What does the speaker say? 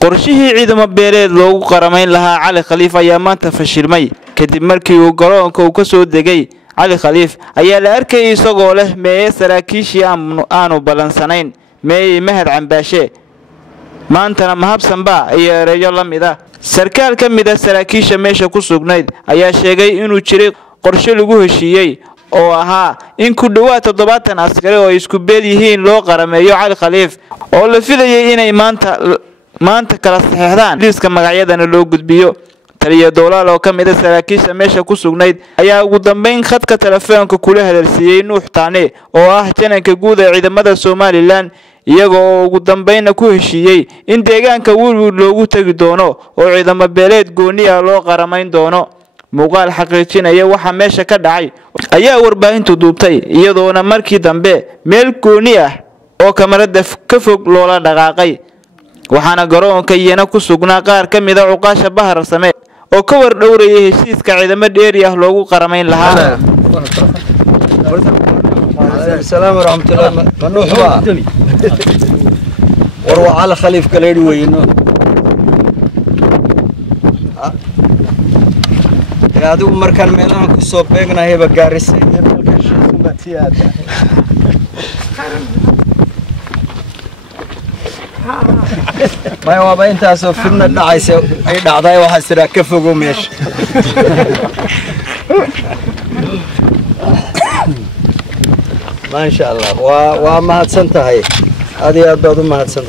qorshihii ciidamo beeleed loogu qaramayn lahaa Cali Khaliif ayaa maanta fashilmay kadib markii uu garoonka uu ka soo degay. Cali Khaliif ayaa la arkay isagoo leh meeyay saraakiishii aanu balansanayn meeyay Mahad Cambaashe maantana mahabsan baa ay ereyo la mid ah. Sarkaal ka mid ah saraakiisha meesha ku sugnayd ayaa sheegay inuu jiray qorshe lagu heshiiyay oo ahaa in ku dhawaad 70 askari oo isku beel yihiin loo qarameeyo Cali Khaliif oo la filayay inay maanta kala saxeexdaan liiska magacyadana loo gudbiyo. taliya dowlad oo ka mid ah saraakiisha meesha ku sugnayd ayaa ugu dambeyn khadka telefoonka kula hadalsiiyay Nuux Taane oo ah jananka guud ee ciidamada Soomaaliland iyagoo ugu dambeyn ku heshiiyay in deegaanka Woolwood loogu tagi doono oo ciidamo beeleed gooni ah loo qaramayn doono. muuqaal xaqiijinaya waxa meesha ka dhacay ayaa warbaahintu duubtay iyadoona markii dambe meel gooni ah oo kamarada ka fog loola dhaqaaqay. waxaana garoonka iyana ku sugnaa qaar ka mid ah uqaasha Bahar Same oo ka war dhowrayay heshiiska ciidamo dheeri ah loogu qaramayn lahaa. السلام ورحمة الله منوحوا وروح على خليف كليري وينو يا دو مركان ميلان كسو بيغنا هي بغاريس ما هو باين تاسو فينا دعايس اي دعداي waxa sira ka fogo meesha ما شاء الله وما هتسنتهي هذه أبدا ما هتسنتهي.